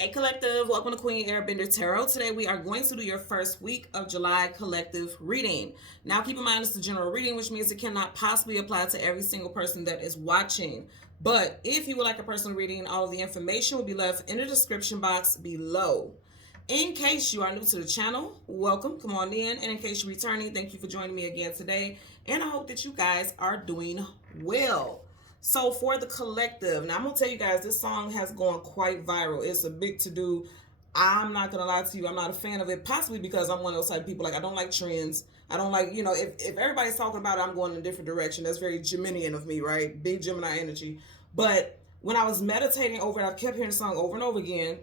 Hey Collective, welcome to Queen Airbender Tarot. Today we are going to do your first week of July collective reading. Now keep in mind it's a general reading, which means it cannot possibly apply to every single person that is watching. But if you would like a personal reading, all of the information will be left in the description box below. In case you are new to the channel, welcome, come on in. And in case you're returning, thank you for joining me again today. And I hope that you guys are doing well. So for the collective, now I'm going to tell you guys, this song has gone quite viral. It's a big to-do. I'm not going to lie to you. I'm not a fan of it, possibly because I'm one of those type of people, like I don't like trends. I don't like, if everybody's talking about it, I'm going in a different direction. That's very Geminian of me, right? Big Gemini energy. But when I was meditating over it, I kept hearing the song over and over again.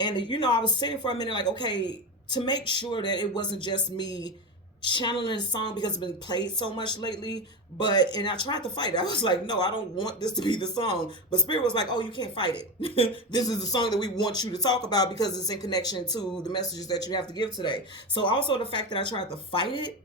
And, I was sitting for a minute like, okay, to make sure that it wasn't just me channeling the song because it's been played so much lately, and I tried to fight it. I was like, no, I don't want this to be the song. But Spirit was like, oh, you can't fight it. This is the song that we want you to talk about because it's in connection to the messages that you have to give today. So also the fact that I tried to fight it,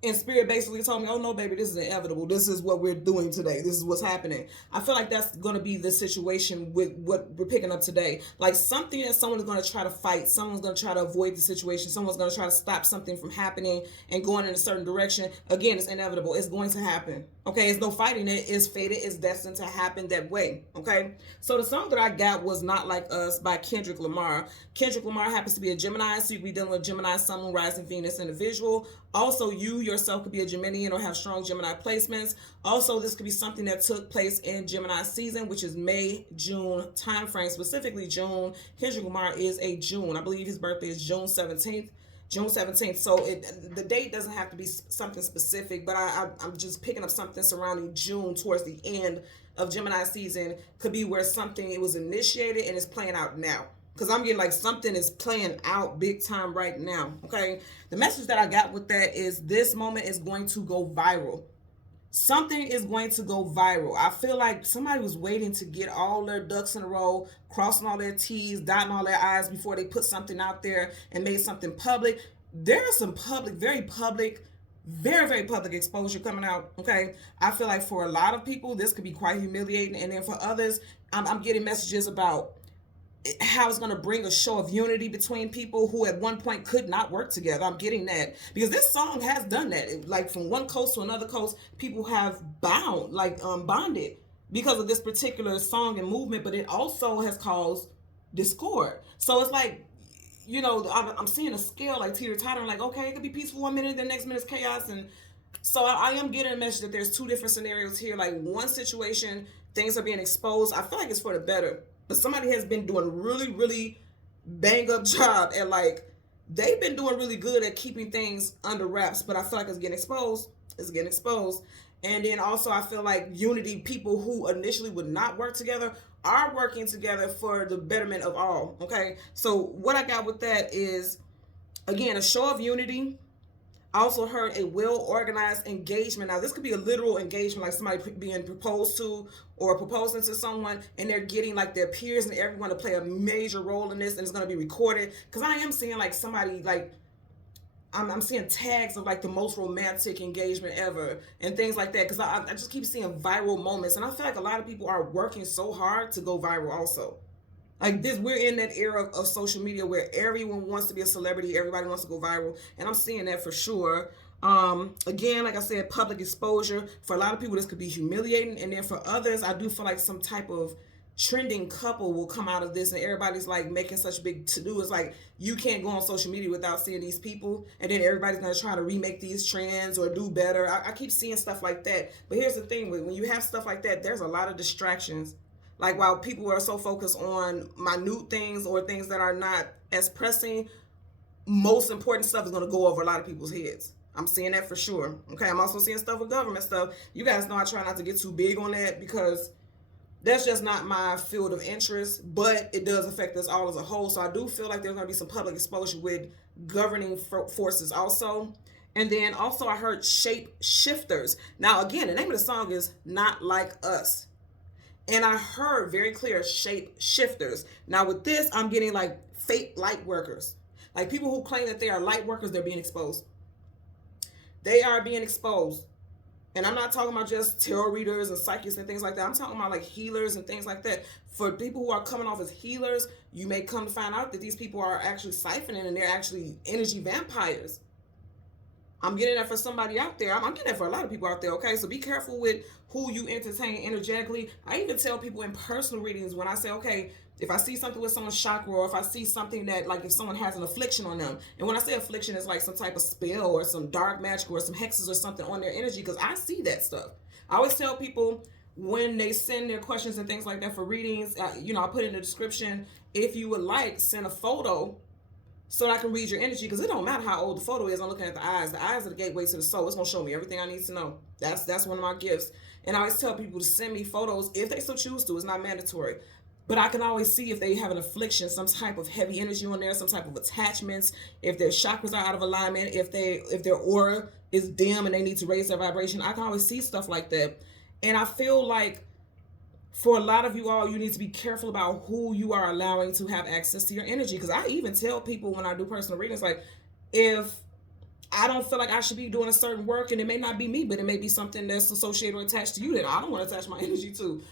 and Spirit basically told me, oh no, baby, this is inevitable. This is what we're doing today. This is what's happening. I feel like that's going to be the situation with what we're picking up today. Like something that someone is going to try to fight. Someone's going to try to avoid the situation. Someone's going to try to stop something from happening and going in a certain direction. Again, it's inevitable. It's going to happen. Okay, it's no fighting it. It's fated. It's destined to happen that way. Okay, so the song that I got was Not Like Us by Kendrick Lamar. Kendrick Lamar happens to be a Gemini, so you could be dealing with Gemini, Sun, Moon, Rising, Venus individual. Also, you yourself could be a Geminian or have strong Gemini placements. Also, this could be something that took place in Gemini season, which is May, June timeframe, specifically June. Kendrick Lamar is a June. I believe his birthday is June 17th. June 17th. So the date doesn't have to be something specific, but I'm just picking up something surrounding June towards the end of Gemini season. Could be where something, it was initiated and it's playing out now. Because I'm getting like something is playing out big time right now. Okay. The message that I got with that is this moment is going to go viral. Something is going to go viral. I feel like somebody was waiting to get all their ducks in a row, crossing all their T's, dotting all their I's before they put something out there and made something public. There is some public, very, very public exposure coming out. Okay. I feel like for a lot of people, this could be quite humiliating. And then for others, I'm getting messages about how it's going to bring a show of unity between people who at one point could not work together. I'm getting that because this song has done that. Like from one coast to another coast, people have bonded because of this particular song and movement, but it also has caused discord. So it's like, I'm seeing a scale like teeter-tottering, like, okay, it could be peaceful one minute, the next minute is chaos. And so I am getting a message that there's two different scenarios here. Like one situation, things are being exposed. I feel like it's for the better. But somebody has been doing a really, really bang up job at they've been doing really good at keeping things under wraps, but I feel like it's getting exposed. It's getting exposed. And then also I feel like unity, people who initially would not work together are working together for the betterment of all. Okay. So what I got with that is, again, a show of unity. I also heard a well-organized engagement. Now, this could be a literal engagement, like somebody being proposed to or proposing to someone, and they're getting like their peers and everyone to play a major role in this, and it's going to be recorded. Because I am seeing like somebody I'm seeing tags of like the most romantic engagement ever and things like that. Because I just keep seeing viral moments, and I feel like a lot of people are working so hard to go viral also. Like this, we're in that era of social media where everyone wants to be a celebrity, everybody wants to go viral, and I'm seeing that for sure. Again, like I said, public exposure. For a lot of people, this could be humiliating, and then for others, I do feel like some type of trending couple will come out of this, and everybody's like making such big to-do. It's like you can't go on social media without seeing these people, and then everybody's gonna try to remake these trends or do better. I keep seeing stuff like that, but here's the thing: when you have stuff like that, there's a lot of distractions. Like while people are so focused on minute things or things that are not as pressing, most important stuff is going to go over a lot of people's heads. I'm seeing that for sure. Okay, I'm also seeing stuff with government stuff. You guys know I try not to get too big on that because that's just not my field of interest, but it does affect us all as a whole. So I do feel like there's going to be some public exposure with governing forces also. And then also I heard shape shifters. Now again, the name of the song is Not Like Us. And I heard very clear shape shifters. Now with this, I'm getting like fake light workers. Like people who claim that they are light workers, they're being exposed. They are being exposed. And I'm not talking about just tarot readers and psychics and things like that. I'm talking about like healers and things like that. For people who are coming off as healers, you may come to find out that these people are actually siphoning and they're actually energy vampires. I'm getting that for somebody out there. I'm getting that for a lot of people out there, okay? So be careful with who you entertain energetically. I even tell people in personal readings when I say, okay, if I see something with someone's chakra, or if I see something that, like if someone has an affliction on them, and when I say affliction, it's like some type of spell or some dark magic or some hexes or something on their energy, because I see that stuff. I always tell people when they send their questions and things like that for readings, I'll put in the description, if you would like, send a photo so that I can read your energy, because it don't matter how old the photo is. I'm looking at the eyes. The eyes are the gateway to the soul. It's going to show me everything I need to know. That's one of my gifts. And I always tell people to send me photos if they so choose to. It's not mandatory. But I can always see if they have an affliction, some type of heavy energy on there, some type of attachments, if their chakras are out of alignment, if their aura is dim and they need to raise their vibration. I can always see stuff like that. And I feel like for a lot of you all, you need to be careful about who you are allowing to have access to your energy. Because I even tell people when I do personal readings, like, if I don't feel like I should be doing a certain work, and it may not be me, but it may be something that's associated or attached to you that I don't want to attach my energy to.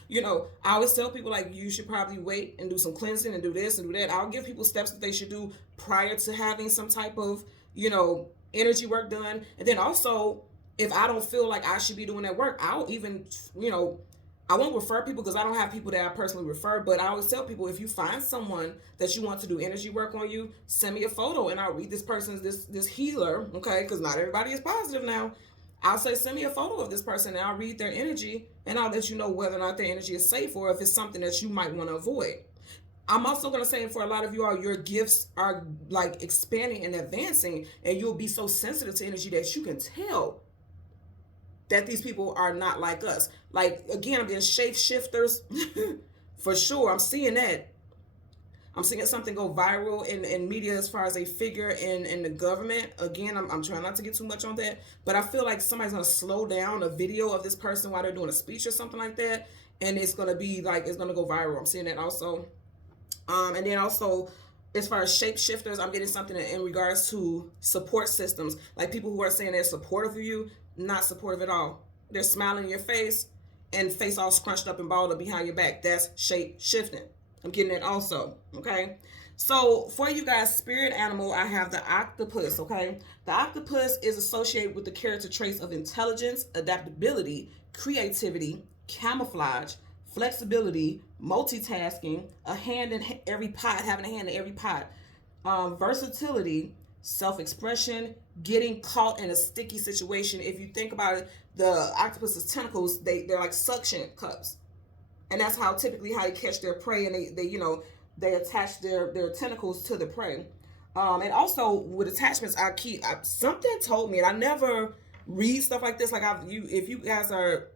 I always tell people, like, you should probably wait and do some cleansing and do this and do that. I'll give people steps that they should do prior to having some type of, energy work done. And then also, if I don't feel like I should be doing that work, I'll even, I won't refer people because I don't have people that I personally refer, but I always tell people, if you find someone that you want to do energy work on you, send me a photo and I'll read this person's, this healer, okay? Because not everybody is positive now. I'll say, send me a photo of this person and I'll read their energy and I'll let you know whether or not their energy is safe or if it's something that you might want to avoid. I'm also going to say, for a lot of you all, your gifts are like expanding and advancing, and you'll be so sensitive to energy that you can tell that these people are not like us. Like, again, I'm getting shapeshifters for sure. I'm seeing that. I'm seeing something go viral in media as far as a figure in the government. Again, I'm trying not to get too much on that, but I feel like somebody's going to slow down a video of this person while they're doing a speech or something like that, and it's going to be like, it's going to go viral. I'm seeing that also. And then also, as far as shapeshifters, I'm getting something in regards to support systems, like people who are saying they're supportive of you, not supportive at all. They're smiling in your face and face all scrunched up and balled up behind your back. That's shape shifting. I'm getting it also, okay? So for you guys, spirit animal, I have the octopus, okay? The octopus is associated with the character traits of intelligence, adaptability, creativity, camouflage, flexibility, multitasking, a hand in every pot, having a hand in every pot, versatility, self-expression, getting caught in a sticky situation. If you think about it, the octopus's tentacles, they're like suction cups. And that's how typically how they catch their prey, and they attach their tentacles to the prey. And also with attachments, something told me, and I never read stuff like this. Like if you guys are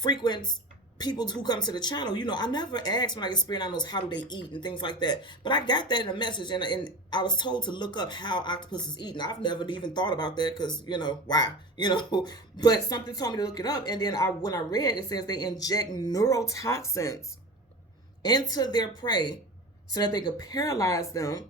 frequent people who come to the channel, I never ask when I get spirit animals, how do they eat and things like that. But I got that in a message, and I was told to look up how octopuses eat. And I've never even thought about that because, why? But something told me to look it up. And then when I read, it says they inject neurotoxins into their prey so that they could paralyze them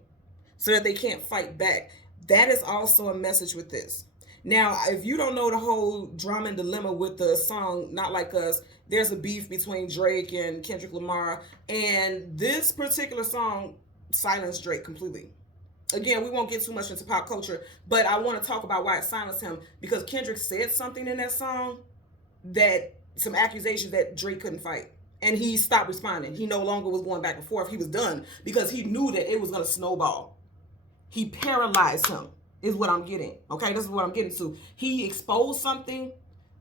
so that they can't fight back. That is also a message with this. Now, if you don't know the whole drama and dilemma with the song Not Like Us, there's a beef between Drake and Kendrick Lamar, and this particular song silenced Drake completely. Again, we won't get too much into pop culture, but I want to talk about why it silenced him, because Kendrick said something in that song, that some accusations that Drake couldn't fight, and he stopped responding. He no longer was going back and forth. He was done because he knew that it was going to snowball. He paralyzed him. Is what I'm getting. Okay, this is what I'm getting to. He exposed something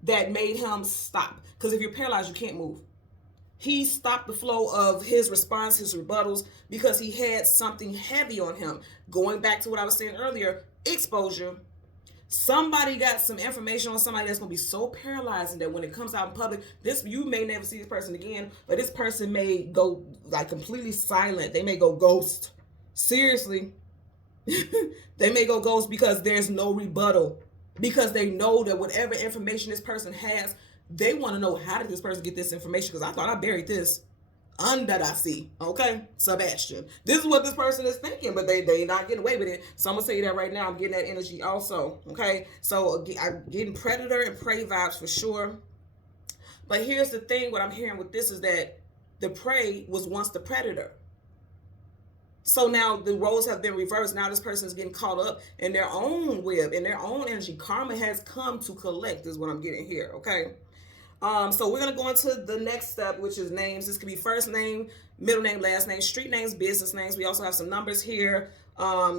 that made him stop. Because if you're paralyzed, you can't move. He stopped the flow of his response, his rebuttals, because he had something heavy on him. Going back to what I was saying earlier, exposure. Somebody got some information on somebody that's going to be so paralyzing that when it comes out in public, you may never see this person again, but this person may go like completely silent. They may go ghost. Seriously. They may go ghost because there's no rebuttal, because they know that whatever information this person has, they want to know, how did this person get this information? Because I thought I buried this. Under the sea, okay, Sebastian. This is what this person is thinking, but they not getting away with it. So I'm gonna say that right now. I'm getting that energy also, okay. So I'm getting predator and prey vibes for sure. But here's the thing: what I'm hearing with this is that the prey was once the predator. So now the roles have been reversed. Now this person is getting caught up in their own web, in their own energy. Karma has come to collect, is what I'm getting here, okay. So we're going to go into the next step, which is names. This could be first name, middle name, last name, street names, business names. We also have some numbers here,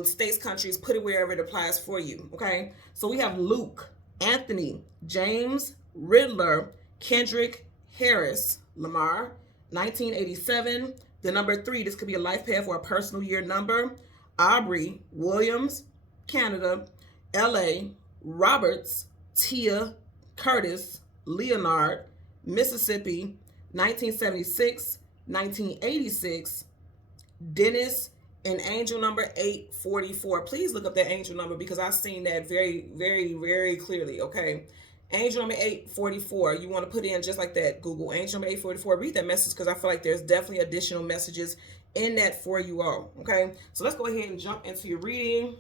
states, countries. Put it wherever it applies for you, okay? So we have Luke, Anthony, James, Riddler, Kendrick, Harris, Lamar, 1987. The number 3, this could be a life path or a personal year number. Aubrey, Williams, Canada, LA, Roberts, Tia, Curtis, Leonard, Mississippi, 1976, 1986, Dennis, and angel number 844. Please look up that angel number because I've seen that very, very, very clearly, okay? Angel number 844. You want to put in just like that. Google angel number 844. Read that message because I feel like there's definitely additional messages in that for you all, okay? So let's go ahead and jump into your reading.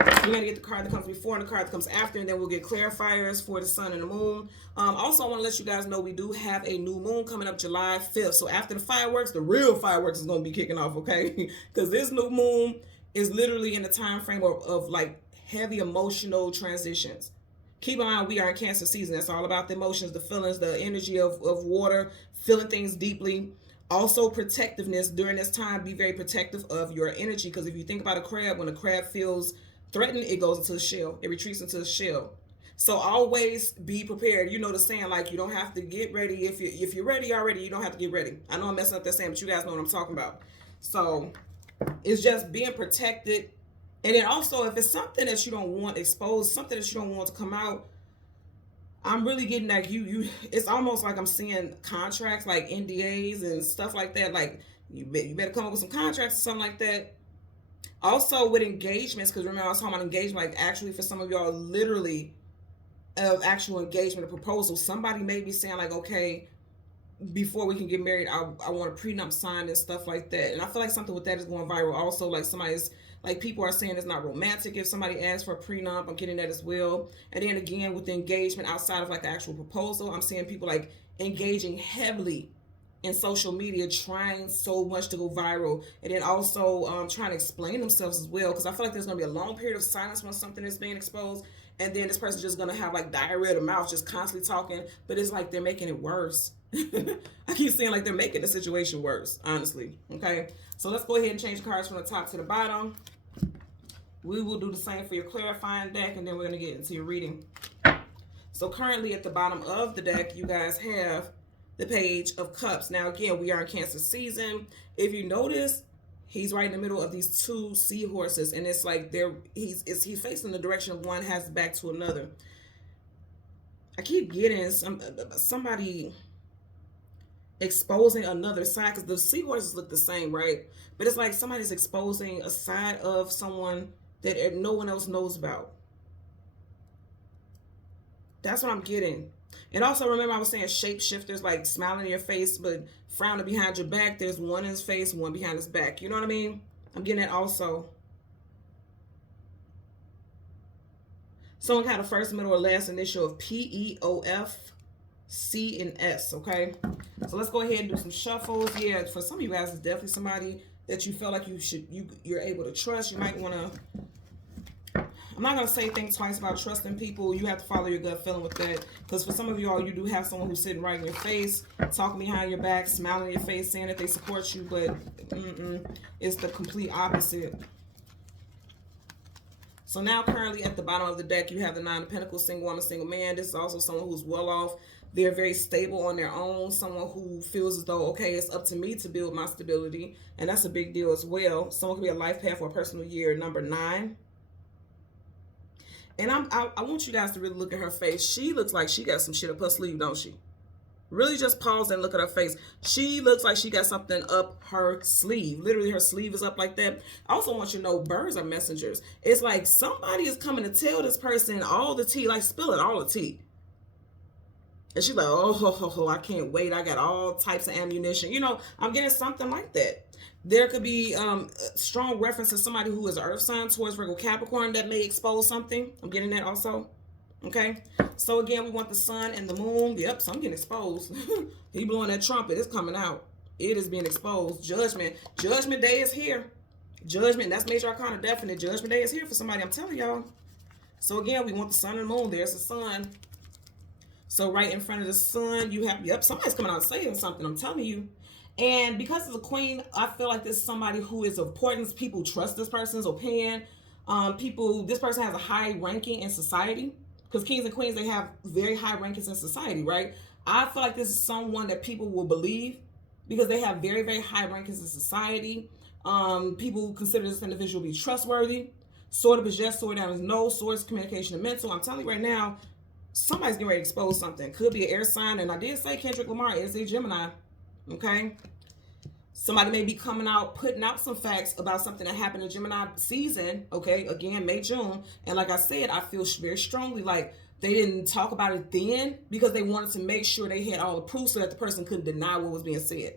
You're going to get the card that comes before and the card that comes after, and then we'll get clarifiers for the sun and the moon. Also, I want to let you guys know we do have a new moon coming up July 5th. So after the fireworks, the real fireworks is going to be kicking off, okay? Because this new moon is literally in the time frame of like heavy emotional transitions. Keep in mind, we are in Cancer season. That's all about the emotions, the feelings, the energy of water, feeling things deeply. Also, protectiveness during this time. Be very protective of your energy because if you think about a crab, when a crab feels threatened, it goes into the shell. It retreats into the shell. So always be prepared. You know the saying, like, you don't have to get ready. If you're ready already, you don't have to get ready. I know I'm messing up that saying, but you guys know what I'm talking about. So it's just being protected. And then also, if it's something that you don't want exposed, something that you don't want to come out, I'm really getting like it's almost like I'm seeing contracts like NDAs and stuff like that. Like you better come up with some contracts or something like that. Also with engagements, because remember I was talking about engagement, like actually for some of y'all literally of actual engagement, a proposal. Somebody may be saying like, okay, before we can get married, I want a prenup signed and stuff like that. And I feel like something with that is going viral also. Like somebody's like, people are saying it's not romantic if somebody asks for a prenup. I'm getting that as well. And then again, with the engagement outside of like the actual proposal, I'm seeing people like engaging heavily in social media, trying so much to go viral. And then also trying to explain themselves as well. Because I feel like there's going to be a long period of silence when something is being exposed. And then this person's just going to have like diarrhea of the mouth, just constantly talking. But it's like they're making it worse. I keep seeing like they're making the situation worse, honestly. Okay, so let's go ahead and change cards from the top to the bottom. We will do the same for your clarifying deck, and then we're going to get into your reading. So currently at the bottom of the deck, you guys have the Page of Cups. Now again, we are in Cancer season. If you notice, he's right in the middle of these two seahorses, and it's like he's facing the direction of one, has back to another. I keep getting somebody exposing another side, because the seahorses look the same, right? But it's like somebody's exposing a side of someone that no one else knows about. That's what I'm getting. And also remember I was saying shapeshifters, like smiling in your face but frowning behind your back. There's one in his face, one behind his back. You know what I mean? I'm getting that also. Someone kind of first, middle, or last initial of PEOF, C, and S, okay? So let's go ahead and do some shuffles. Yeah, for some of you guys, it's definitely somebody that you feel like you're able to trust. You might want to, I'm not going to say think twice about trusting people. You have to follow your gut feeling with that. Because for some of y'all, you do have someone who's sitting right in your face, talking behind your back, smiling in your face, saying that they support you, but it's the complete opposite. So now currently at the bottom of the deck, you have the Nine of Pentacles, single woman, single man. This is also someone who's well off. They're very stable on their own. Someone who feels as though, okay, it's up to me to build my stability. And that's a big deal as well. Someone could be a life path or a personal year, number 9. And I want you guys to really look at her face. She looks like she got some shit up her sleeve, don't she? Really just pause and look at her face. She looks like she got something up her sleeve. Literally, her sleeve is up like that. I also want you to know birds are messengers. It's like somebody is coming to tell this person all the tea, like spilling all the tea. And she's like, oh, ho, ho, ho, I can't wait. I got all types of ammunition. You know, I'm getting something like that. There could be strong reference to somebody who is an earth sign towards Virgo Capricorn that may expose something. I'm getting that also. Okay. So again, we want the sun and the moon. Yep, so I'm getting exposed. He blowing that trumpet. It's coming out. It is being exposed. Judgment. Judgment day is here. Judgment. That's major arcana definite. Judgment day is here for somebody. I'm telling y'all. So again, we want the sun and the moon. There's the sun. So right in front of the sun, you have, yep, somebody's coming out saying something, I'm telling you. And because it's a queen, I feel like this is somebody who is of importance. People trust this person's opinion. This person has a high ranking in society. Because kings and queens, they have very high rankings in society, right? I feel like this is someone that people will believe because they have very, very high rankings in society. People consider this individual to be trustworthy. Sword up is yes, sword down is no. Swords, communication, and mental. I'm telling you right now, somebody's getting ready to expose something. Could be an air sign, and I did say Kendrick Lamar is a Gemini. Okay? Somebody may be coming out, putting out some facts about something that happened in Gemini season. Okay? Again, May, June. And like I said, I feel very strongly like they didn't talk about it then because they wanted to make sure they had all the proof so that the person couldn't deny what was being said.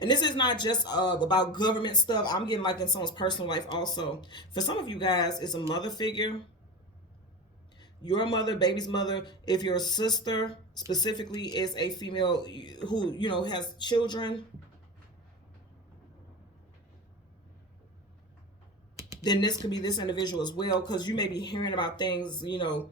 And this is not just about government stuff. I'm getting like in someone's personal life also. For some of you guys, it's a mother figure. Your mother, baby's mother. If your sister specifically is a female who, you know, has children, then this could be this individual as well, because you may be hearing about things, you know,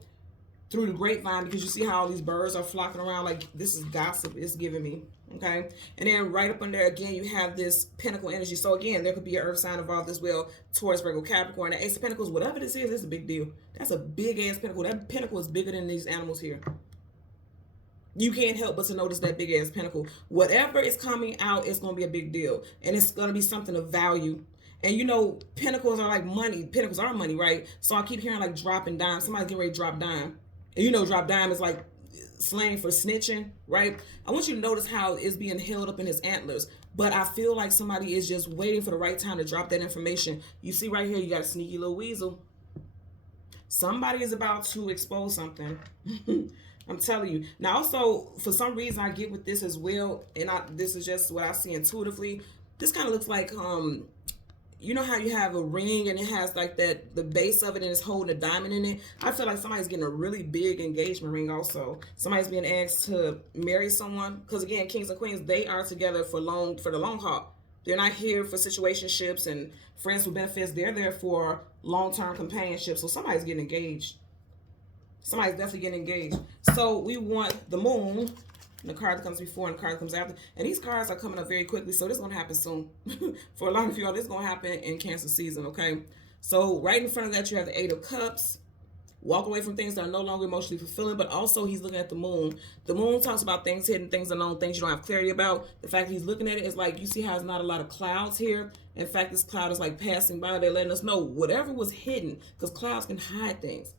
through the grapevine, because you see how all these birds are flocking around. Like, this is gossip it's giving me. Okay, and then right up under there again, you have this Pentacle energy. So again, there could be an earth sign involved as well towards Virgo Capricorn. The Ace of Pentacles, whatever this is, it's a big deal. That's a big ass pentacle. That pentacle is bigger than these animals here. You can't help but to notice that big ass pentacle. Whatever is coming out, it's going to be a big deal, and it's going to be something of value. And you know, pentacles are like money. Pentacles are money, right? So I keep hearing like dropping dime. Somebody's getting ready to drop dime. And you know, drop dime is like slang for snitching, right? I want you to notice how it's being held up in his antlers. But I feel like somebody is just waiting for the right time to drop that information. You see right here, you got a sneaky little weasel. Somebody is about to expose something. I'm telling you. Now also, for some reason, I get with this as well. And this is just what I see intuitively. This kind of looks like, you know how you have a ring and it has like that, the base of it, and it's holding a diamond in it? I feel like somebody's getting a really big engagement ring also. Somebody's being asked to marry someone. Because again, kings and queens, they are together for the long haul. They're not here for situationships and friends with benefits. They're there for long-term companionship. So somebody's getting engaged. Somebody's definitely getting engaged. So we want the moon. And the card that comes before and the card that comes after. And these cards are coming up very quickly, so this is going to happen soon. For a lot of y'all, this is going to happen in Cancer season, okay? So right in front of that, you have the Eight of Cups. Walk away from things that are no longer emotionally fulfilling, but also he's looking at the moon. The moon talks about things hidden, things unknown, things you don't have clarity about. The fact that he's looking at it is like, you see how there's not a lot of clouds here? In fact, this cloud is like passing by. They're letting us know whatever was hidden, because clouds can hide things,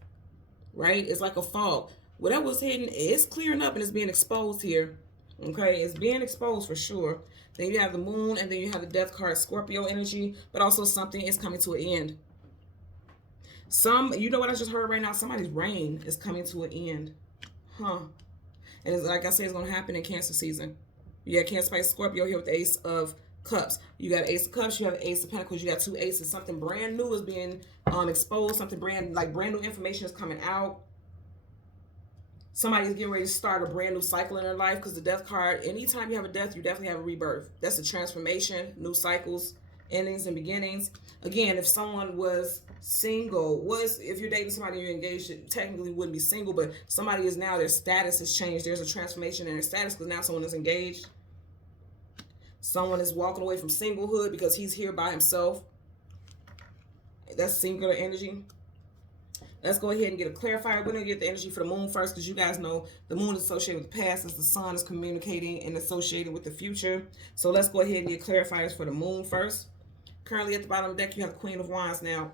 right? It's like a fog. Whatever was hidden, it's clearing up and it's being exposed here. Okay, it's being exposed for sure. Then you have the moon, and then you have the death card, Scorpio energy, but also something is coming to an end. You know what I just heard right now? Somebody's reign is coming to an end. Huh. And it's, like I said, it's going to happen in Cancer season. You got Cancer, Pisces, Scorpio here with the Ace of Cups. You got Ace of Cups, you have Ace of Pentacles, you got two aces. Something brand new is being exposed. Something brand new information is coming out. Somebody's getting ready to start a brand new cycle in their life, because the death card, anytime you have a death, you definitely have a rebirth. That's a transformation, new cycles, endings and beginnings. Again, if someone was single, if you're dating somebody you're engaged, it technically wouldn't be single, but somebody is now, their status has changed. There's a transformation in their status because now someone is engaged. Someone is walking away from singlehood because he's here by himself. That's singular energy. Let's go ahead and get a clarifier. We're going to get the energy for the moon first, because you guys know the moon is associated with the past, as the sun is communicating and associated with the future. So let's go ahead and get clarifiers for the moon first. Currently at the bottom of the deck, you have the Queen of Wands now.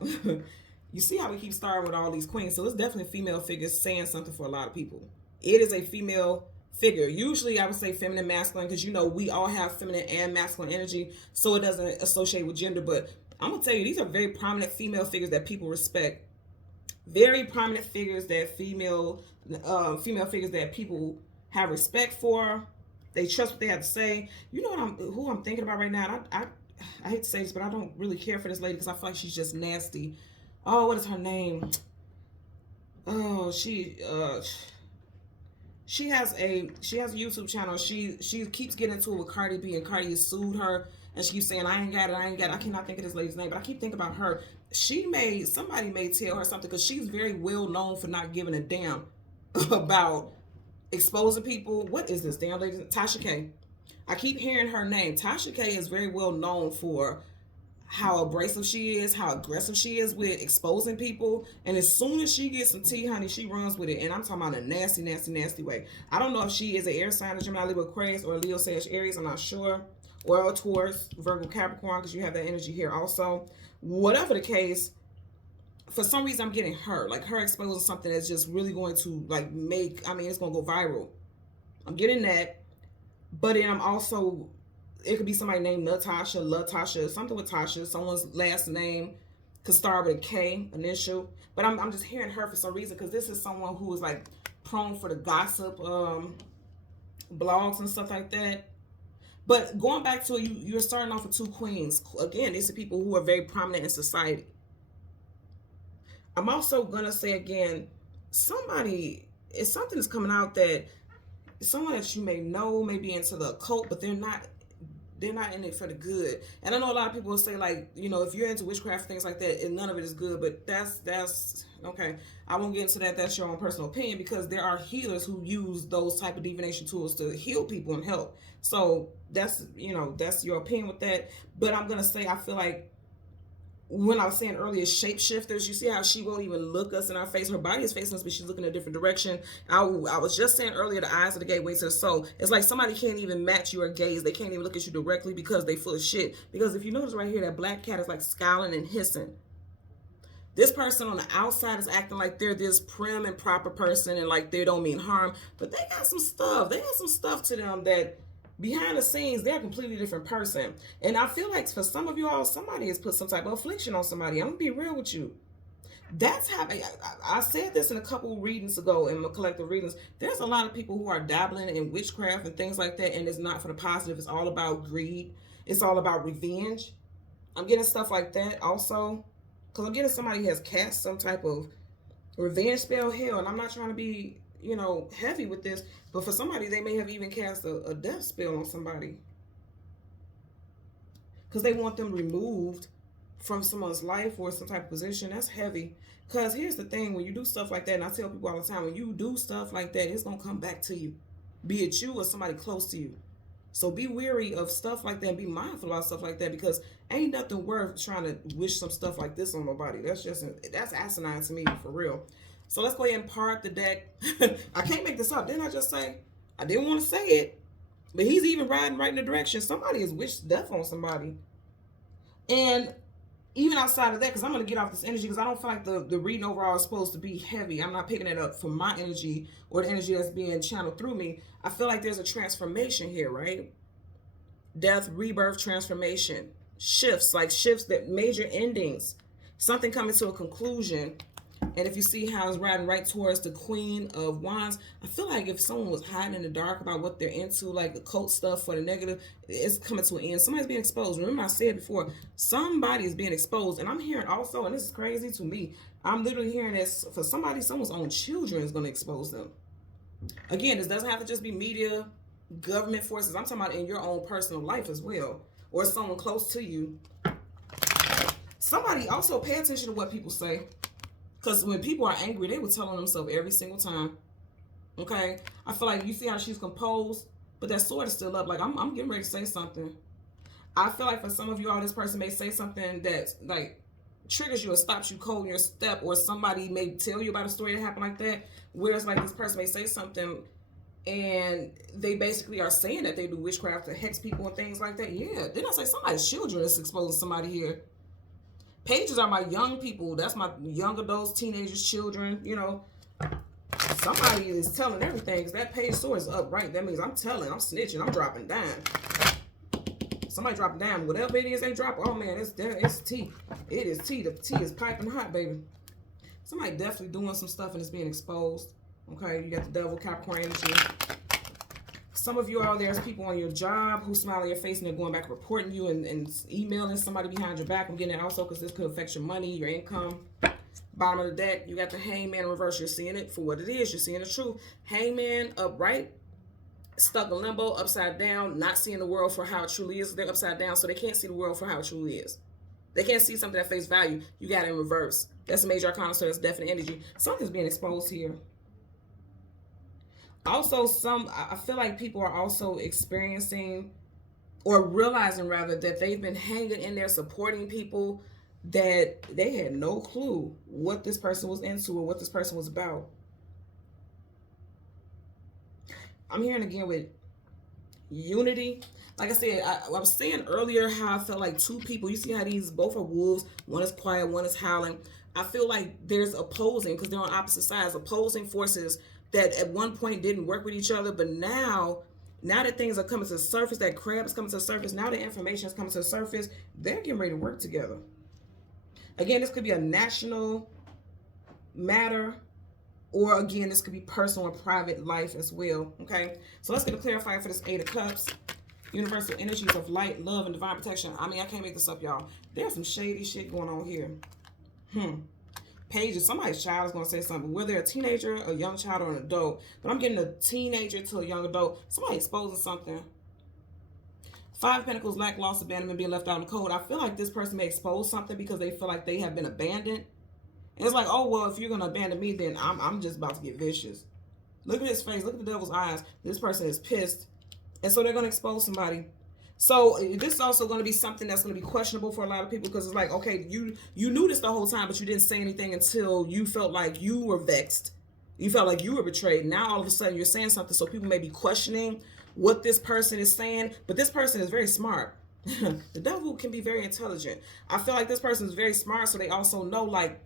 You see how we keep starting with all these queens. So it's definitely female figures saying something for a lot of people. It is a female figure. Usually I would say feminine, masculine, because you know we all have feminine and masculine energy, so it doesn't associate with gender. But I'm going to tell you, these are very prominent female figures that people respect. Very prominent figures that female figures that people have respect for. They trust what they have to say. You know who I'm thinking about right now? And I hate to say this, but I don't really care for this lady because I feel like she's just nasty. Oh, what is her name? Oh, she has a YouTube channel. She keeps getting into it with Cardi B, and Cardi has sued her, and she keeps saying, I ain't got it, I ain't got it. I cannot think of this lady's name, but I keep thinking about her. Somebody may tell her something because she's very well known for not giving a damn about exposing people. What is this damn lady? Tasha K. I keep hearing her name. Tasha K is very well known for how abrasive she is, how aggressive she is with exposing people. And as soon as she gets some tea, honey, she runs with it. And I'm talking about a nasty, nasty, nasty way. I don't know if she is an air sign, a Gemini, Libra, Aquarius, or Leo, Sag, Aries. I'm not sure. Or a Taurus, Virgo, Capricorn, because you have that energy here also. Whatever the case, for some reason I'm getting her. Like her exposing something that's just really going to like make, I mean, it's going to go viral. I'm getting that. But then I'm also... It could be somebody named Natasha, Latasha, something with Tasha. Someone's last name could start with a K, initial. But I'm just hearing her for some reason because this is someone who is like prone for the gossip blogs and stuff like that. But going back to it, you're starting off with two queens. Again, these are people who are very prominent in society. I'm also going to say again, something is coming out that someone that you may know may be into the occult, but they're not in it for the good. And I know a lot of people will say, like, you know, if you're into witchcraft, things like that, and none of it is good, but that's okay. I won't get into that. That's your own personal opinion, because there are healers who use those type of divination tools to heal people and help. So that's, you know, that's your opinion with that. But I'm going to say, I feel like when I was saying earlier, shapeshifters, you see how she won't even look us in our face. Her body is facing us, but she's looking in a different direction. I was just saying earlier, the eyes are the gateway to the soul. It's like somebody can't even match your gaze. They can't even look at you directly because they full of shit. Because if you notice right here, that black cat is like scowling and hissing. This person on the outside is acting like they're this prim and proper person and like they don't mean harm. But they got some stuff. They got some stuff to them that behind the scenes, they're a completely different person. And I feel like for some of you all, somebody has put some type of affliction on somebody. I'm going to be real with you. That's how I said this in a couple readings ago in my collective readings. There's a lot of people who are dabbling in witchcraft and things like that, and it's not for the positive. It's all about greed. It's all about revenge. I'm getting stuff like that also, because I'm getting somebody who has cast some type of revenge spell. Hell, and I'm not trying to be, you know, heavy with this, but for somebody, they may have even cast a death spell on somebody because they want them removed from someone's life or some type of position. That's heavy. Because here's the thing, when you do stuff like that, and I tell people all the time, when you do stuff like that, it's going to come back to you, be it you or somebody close to you. So be wary of stuff like that and be mindful about stuff like that, because ain't nothing worth trying to wish some stuff like this on nobody. That's asinine to me, for real. So let's go ahead and part the deck. I can't make this up. Didn't I just say? I didn't want to say it. But he's even riding right in the direction. Somebody has wished death on somebody. And even outside of that, because I'm going to get off this energy, because I don't feel like the reading overall is supposed to be heavy. I'm not picking it up from my energy or the energy that's being channeled through me. I feel like there's a transformation here, right? Death, rebirth, transformation. Shifts, like shifts, that major endings. Something coming to a conclusion. And if you see how it's riding right towards the Queen of Wands, I feel like if someone was hiding in the dark about what they're into, like the cult stuff for the negative, it's coming to an end. Somebody's being exposed. Remember I said before, somebody is being exposed. And I'm hearing also, and this is crazy to me, I'm literally hearing this for somebody, someone's own children is going to expose them. Again, this doesn't have to just be media, government forces. I'm talking about in your own personal life as well, or someone close to you. Somebody also pay attention to what people say. Because when people are angry, they were telling themselves every single time. Okay? I feel like you see how she's composed, but that sword is still up. Like, I'm getting ready to say something. I feel like for some of you all, this person may say something that, like, triggers you or stops you cold in your step, or somebody may tell you about a story that happened like that, where it's like this person may say something, and they basically are saying that they do witchcraft to hex people and things like that. Yeah. Then I say somebody's children is exposing somebody here. Pages are my young people. That's my young adults, teenagers, children, you know. Somebody is telling everything, because that page sword is up, right? That means I'm telling, I'm snitching, I'm dropping down. Somebody dropping down. Whatever it is they drop, oh man, it's tea. It is tea. The tea is piping hot, baby. Somebody definitely doing some stuff and it's being exposed. Okay, you got the devil, Capricorn energy. Some of you out there's people on your job who smile in your face and they're going back reporting you and emailing somebody behind your back. I'm getting it also because this could affect your money, your income. Bottom of the deck, you got the Hangman in reverse. You're seeing it for what it is. You're seeing the truth. Hangman upright, stuck in limbo, upside down, not seeing the world for how it truly is. They're upside down, so they can't see the world for how it truly is. They can't see something at face value. You got it in reverse. That's a major arcana, so that's definite energy. Something's being exposed here. Also, I feel like people are also experiencing or realizing rather that they've been hanging in there supporting people that they had no clue what this person was into or what this person was about. I'm hearing again with unity. Like I said, I was saying earlier how I felt like two people, you see how these both are wolves, one is quiet, one is howling. I feel like there's opposing, because they're on opposite sides, opposing forces that at one point didn't work with each other, but now that things are coming to the surface, that crab is coming to the surface, now the information is coming to the surface, they're getting ready to work together. Again, this could be a national matter, or again, this could be personal and private life as well, okay? So let's get a clarifier for this Eight of Cups. Universal energies of light, love, and divine protection. I mean, I can't make this up, y'all. There's some shady shit going on here. Pages, somebody's child is going to say something, whether a teenager, a young child, or an adult. But I'm getting a teenager to a young adult. Somebody exposing something. Five of Pentacles, lack, loss, abandonment, being left out in the cold. I feel like this person may expose something because they feel like they have been abandoned. And it's like, oh, well, if you're going to abandon me, then I'm just about to get vicious. Look at his face. Look at the devil's eyes. This person is pissed. And so they're going to expose somebody. So this is also going to be something that's going to be questionable for a lot of people, because it's like, okay, you knew this the whole time, but you didn't say anything until you felt like you were vexed. You felt like you were betrayed. Now all of a sudden you're saying something, so people may be questioning what this person is saying, but this person is very smart. The devil can be very intelligent. I feel like this person is very smart, so they also know, like,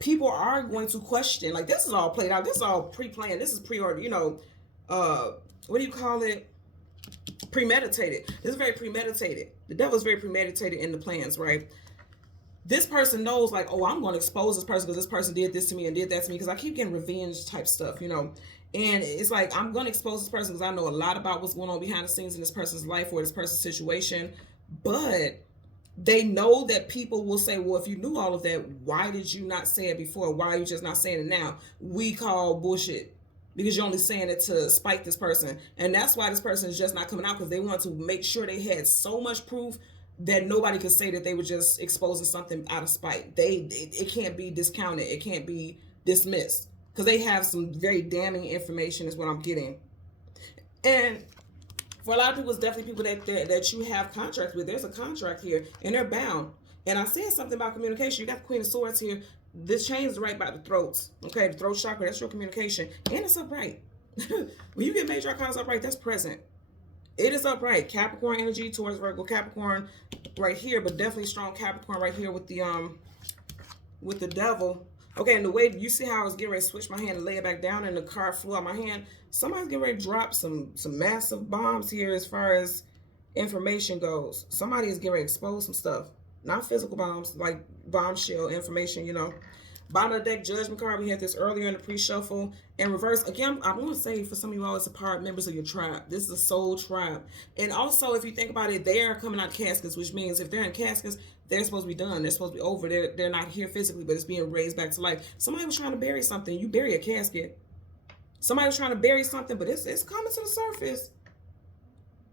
people are going to question. Like, this is all played out. This is all pre-planned. This is pre-ordered, what do you call it? Premeditated. This is very premeditated. The devil is very premeditated in the plans, right? This person knows, like, oh, I'm going to expose this person because this person did this to me and did that to me, because I keep getting revenge type stuff, and it's like, I'm going to expose this person because I know a lot about what's going on behind the scenes in this person's life or this person's situation. But they know that people will say, well, if you knew all of that, why did you not say it before? Why are you just not saying it now? We call bullshit, because you're only saying it to spite this person. And that's why this person is just not coming out, because they want to make sure they had so much proof that nobody could say that they were just exposing something out of spite. It can't be discounted. It can't be dismissed, because they have some very damning information is what I'm getting. And for a lot of people, it's definitely people that you have contracts with. There's a contract here, and they're bound. And I said something about communication. You got the Queen of Swords here. This chain is right by the throats. Okay, the throat chakra, that's your communication. And it's upright. When you get major arcana upright, that's present. It is upright. Capricorn energy towards Virgo. Capricorn right here, but definitely strong Capricorn right here with the devil. Okay, and the way you see how I was getting ready to switch my hand and lay it back down and the card flew out my hand, somebody's getting ready to drop some massive bombs here as far as information goes. Somebody is getting ready to expose some stuff. Not physical bombs, like bombshell information, Bottom of the deck, Judgment card. We had this earlier in the pre-shuffle. In reverse, again, I want to say for some of you all, it's a part members of your tribe. This is a soul tribe. And also, if you think about it, they are coming out of caskets, which means if they're in caskets, they're supposed to be done. They're supposed to be over. They're not here physically, but it's being raised back to life. Somebody was trying to bury something. You bury a casket. Somebody was trying to bury something, but it's coming to the surface.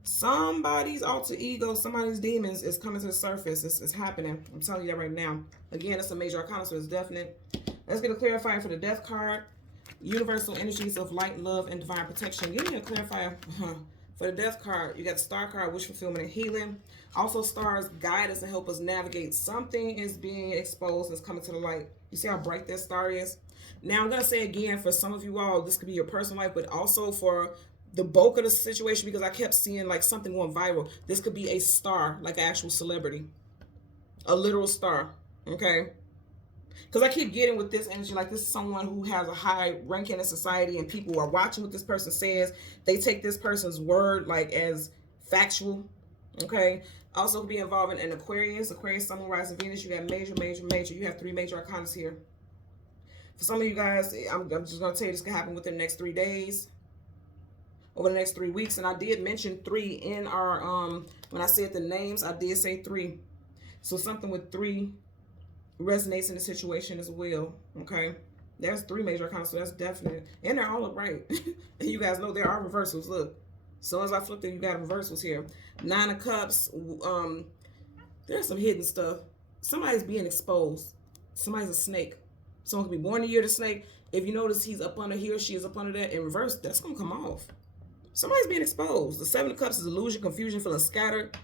Somebody's alter ego, somebody's demons is coming to the surface. It's happening. I'm telling you that right now. Again, it's a major arcana, so it's definite. Let's get a clarifier for the Death card. Universal energies of light, love, and divine protection. Give me a clarifier for the Death card. You got the Star card, wish fulfillment and healing. Also, stars guide us and help us navigate. Something is being exposed and is coming to the light. You see how bright that star is? Now, I'm going to say again, for some of you all, this could be your personal life, but also for the bulk of the situation, because I kept seeing like something going viral. This could be a star, like an actual celebrity, a literal star, okay? Because I keep getting with this energy, like this is someone who has a high ranking in society and people are watching what this person says. They take this person's word like as factual, okay? Also could be involving an Aquarius, Sun, Moon, Rising, Venus. You got major. You have 3 major arcanas here. For some of you guys, I'm just going to tell you this can happen within the next 3 days. over the next 3 weeks. And I did mention 3 in our, when I said the names, I did say 3. So something with 3 resonates in the situation as well, okay? There's 3 major accounts, so that's definite. And they're all upright. And you guys know there are reversals. Look, so as I flipped it, you got reversals here. 9 of Cups. There's some hidden stuff. Somebody's being exposed. Somebody's a snake. Someone could be born the year of the snake. If you notice he's up under here, she is up under that in reverse, that's going to come off. Somebody's being exposed. The 7 of Cups is illusion, confusion, feeling scattered,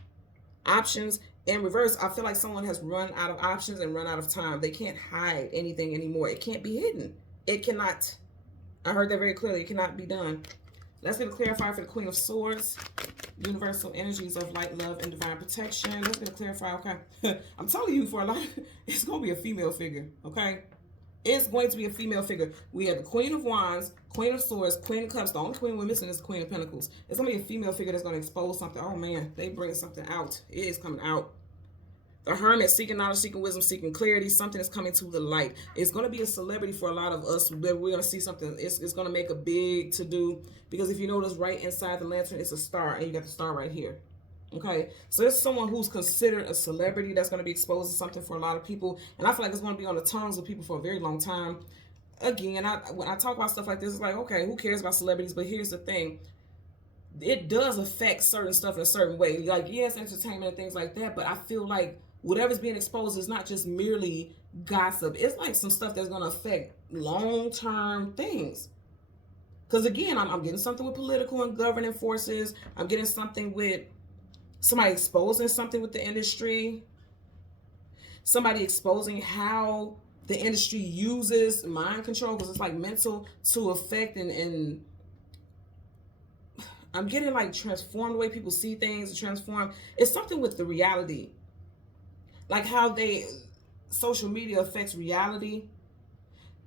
options. In reverse, I feel like someone has run out of options and run out of time. They can't hide anything anymore. It can't be hidden. It cannot. I heard that very clearly. It cannot be done. Let's get a clarifier for the Queen of Swords. Universal energies of light, love, and divine protection. Let's get a clarifier, okay? I'm telling you, for a lot, it's going to be a female figure, okay? It's going to be a female figure. We have the Queen of Wands, Queen of Swords, Queen of Cups. The only queen we're missing is the Queen of Pentacles. It's going to be a female figure that's going to expose something. Oh, man, they bring something out. It is coming out. The Hermit, seeking knowledge, seeking wisdom, seeking clarity. Something is coming to the light. It's going to be a celebrity for a lot of us. We're going to see something. It's going to make a big to-do. Because if you notice, right inside the lantern, it's a star. And you got the star right here. Okay, so there's someone who's considered a celebrity that's going to be exposed to something for a lot of people. And I feel like it's going to be on the tongues of people for a very long time. Again, when I talk about stuff like this, it's like, okay, who cares about celebrities? But here's the thing. It does affect certain stuff in a certain way. Like, yes, entertainment and things like that. But I feel like whatever's being exposed is not just merely gossip. It's like some stuff that's going to affect long-term things. Because, again, I'm getting something with political and governing forces. I'm getting something with somebody exposing something with the industry. Somebody exposing how the industry uses mind control, because it's like mental to affect and I'm getting like transform the way people see things, transform. It's something with the reality. Like how social media affects reality,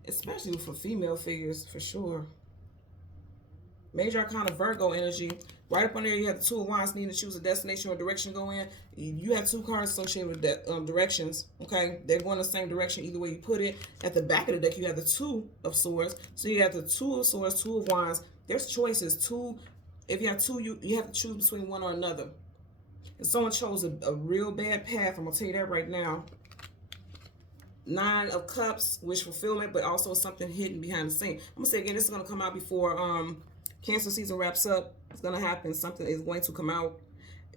especially for female figures, for sure. Major Arcana Virgo energy. Right up on there, you have the 2 of Wands, needing to choose a destination or direction to go in. You have 2 cards associated with that, directions. Okay, they're going the same direction either way you put it. At the back of the deck, you have the 2 of Swords. So you have the 2 of Swords, 2 of Wands. There's choices. 2. If you have 2, you have to choose between one or another. And someone chose a real bad path. I'm gonna tell you that right now. 9 of Cups, wish fulfillment, but also something hidden behind the scene. I'm gonna say again, this is gonna come out before Cancer season wraps up. It's going to happen. Something is going to come out.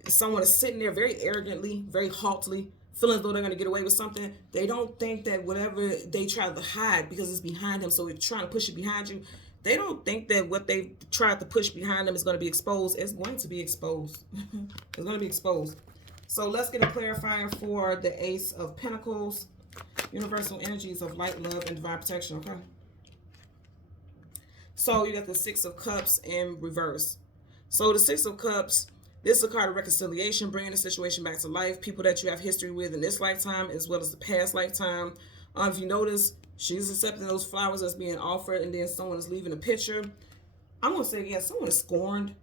Someone is sitting there very arrogantly, very haughtily, feeling as though they're going to get away with something. They don't think that whatever they try to hide, because it's behind them, so it's trying to push it behind you. They don't think that what they tried to push behind them is going to be exposed. It's going to be exposed. It's going to be exposed. So let's get a clarifier for the Ace of Pentacles. Universal energies of light, love, and divine protection, okay? So you got the 6 of Cups in reverse. So the 6 of Cups, this is a card of reconciliation, bringing the situation back to life. People that you have history with in this lifetime as well as the past lifetime. If you notice, she's accepting those flowers that's being offered, and then someone is leaving a picture. I'm going to say again, someone is scorned.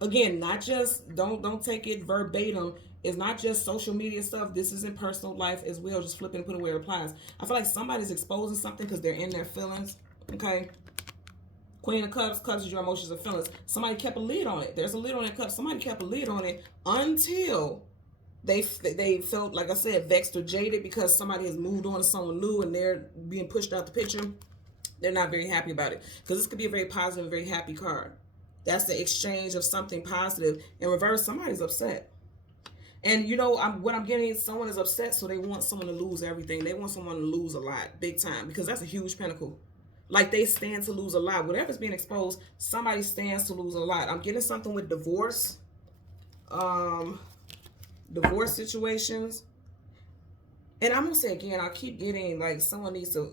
Again, not just, don't take it verbatim. It's not just social media stuff. This is in personal life as well. Just flip it and put it where it applies. I feel like somebody's exposing something because they're in their feelings. Okay. Queen of Cups, Cups is your emotions and feelings. Somebody kept a lid on it. There's a lid on that cup. Somebody kept a lid on it until they felt, like I said, vexed or jaded because somebody has moved on to someone new and they're being pushed out the picture. They're not very happy about it. Because this could be a very positive, very happy card. That's the exchange of something positive. In reverse, somebody's upset. And you know, what I'm getting is someone is upset, so they want someone to lose everything. They want someone to lose a lot, big time, because that's a huge pentacle. Like they stand to lose a lot. Whatever's being exposed, somebody stands to lose a lot. I'm getting something with divorce. Divorce situations. And I'm going to say again, I keep getting like someone needs to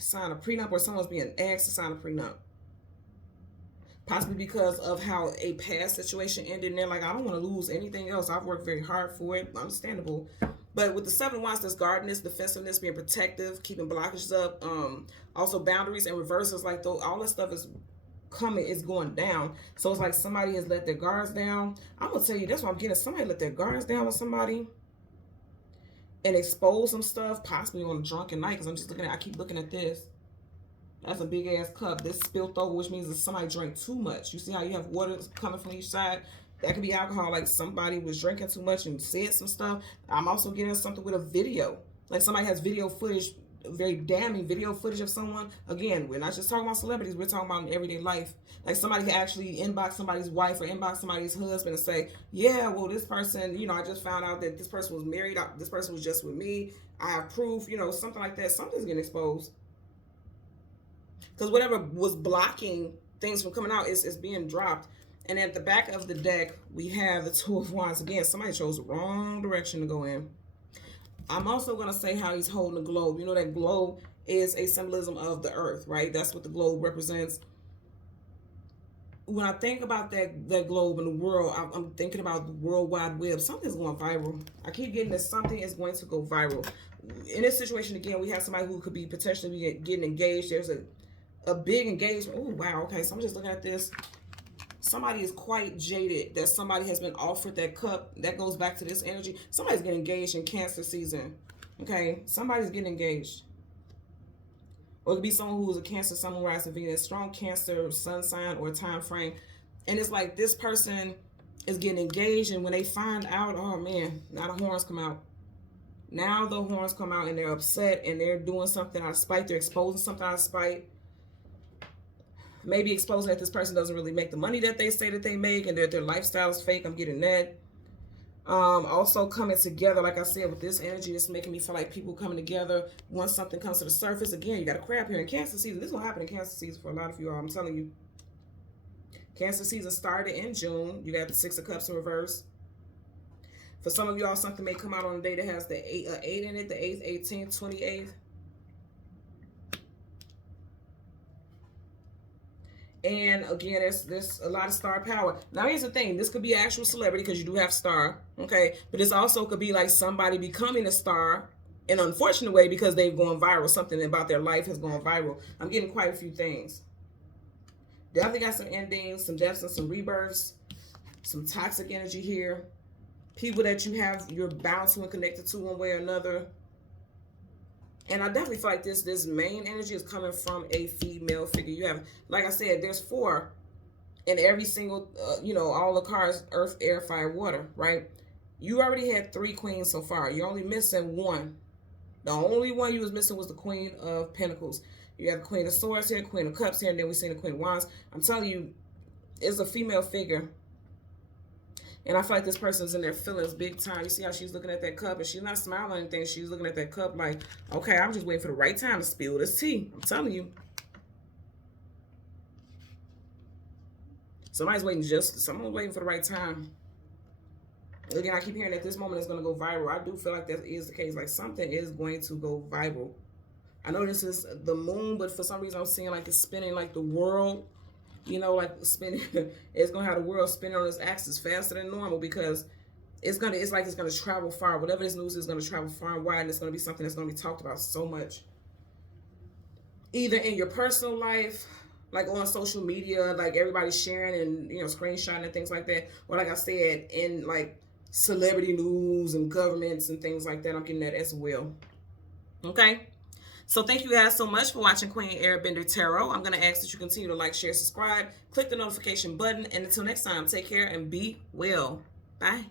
sign a prenup or someone's being asked to sign a prenup. Possibly because of how a past situation ended. And they're like, I don't want to lose anything else. I've worked very hard for it. Understandable. But with the 7 of Wands, there's guardedness, defensiveness, being protective, keeping blockages up. Also boundaries and reversals. Like all that stuff is coming, is going down. So it's like somebody has let their guards down. I'm going to tell you, that's what I'm getting. Somebody let their guards down with somebody and expose some stuff, possibly on a drunken night. Because I'm just looking at, I keep looking at this. That's a big ass cup. This spilled over, which means that somebody drank too much. You see how you have water coming from each side? That could be alcohol, like somebody was drinking too much and said some stuff. I'm also getting something with a video. Like somebody has video footage, very damning video footage of someone. Again, we're not just talking about celebrities, we're talking about in everyday life. Like somebody could actually inbox somebody's wife or inbox somebody's husband and say, yeah, well, this person, you know, I just found out that this person was married. This person was just with me. I have proof, you know, something like that. Something's getting exposed. Because whatever was blocking things from coming out is being dropped. And at the back of the deck, we have the Two of Wands. Again, somebody chose the wrong direction to go in. I'm also going to say how he's holding the globe. You know, that globe is a symbolism of the earth, right? That's what the globe represents. When I think about that globe and the world, I'm thinking about the World Wide Web. Something's going viral. I keep getting that something is going to go viral. In this situation, again, we have somebody who could be potentially getting engaged. There's a big engagement. Oh, wow. Okay, so I'm just looking at this. Somebody is quite jaded that somebody has been offered that cup. That goes back to this energy. Somebody's getting engaged in Cancer season. Okay, somebody's getting engaged. Or it could be someone who is a Cancer, someone rising Venus, strong Cancer, sun sign or time frame. And it's like this person is getting engaged, and when they find out, oh man, now the horns come out. Now the horns come out and they're upset and they're doing something out of spite. They're exposing something out of spite. Maybe exposing that this person doesn't really make the money that they say that they make and that their lifestyle is fake. I'm getting that. Also coming together, like I said, with this energy, it's making me feel like people coming together once something comes to the surface. Again, you got a crab here in Cancer season. This will happen in Cancer season for a lot of you all. I'm telling you. Cancer season started in June. You got the Six of Cups in reverse. For some of y'all, something may come out on a day that has the 8 in it, the 8th, 18th, 28th. And again, there's a lot of star power. Now, here's the thing. This could be actual celebrity because you do have star, okay? But this also could be like somebody becoming a star in an unfortunate way because they've gone viral. Something about their life has gone viral. I'm getting quite a few things. Definitely got some endings, some deaths, and some rebirths. Some toxic energy here. People that you're bound to and connected to one way or another. And I definitely feel like this main energy is coming from a female figure. You have, like I said, there's 4 in every single, you know, all the cards, earth, air, fire, water, right? You already had 3 queens so far. You're only missing 1. The only one you was missing was the Queen of Pentacles. You have the Queen of Swords here, Queen of Cups here, and then we see the Queen of Wands. I'm telling you, it's a female figure. And I feel like this person's in their feelings big time. You see how she's looking at that cup and she's not smiling or anything. She's looking at that cup like, okay, I'm just waiting for the right time to spill this tea. I'm telling you. Someone's waiting for the right time. Again, I keep hearing that this moment is going to go viral. I do feel like that is the case. Like something is going to go viral. I know this is the moon, but for some reason I'm seeing like it's spinning like the world. You know, like spinning, it's gonna have the world spinning on its axis faster than normal because it's like it's gonna travel far. Whatever this news is gonna travel far and wide, and it's gonna be something that's gonna be talked about so much. Either in your personal life, like on social media, like everybody's sharing and screenshotting and things like that. Or like I said, in like celebrity news and governments and things like that. I'm getting that as well. Okay. So thank you guys so much for watching Queen Airbender Tarot. I'm going to ask that you continue to like, share, subscribe, click the notification button. And until next time, take care and be well. Bye.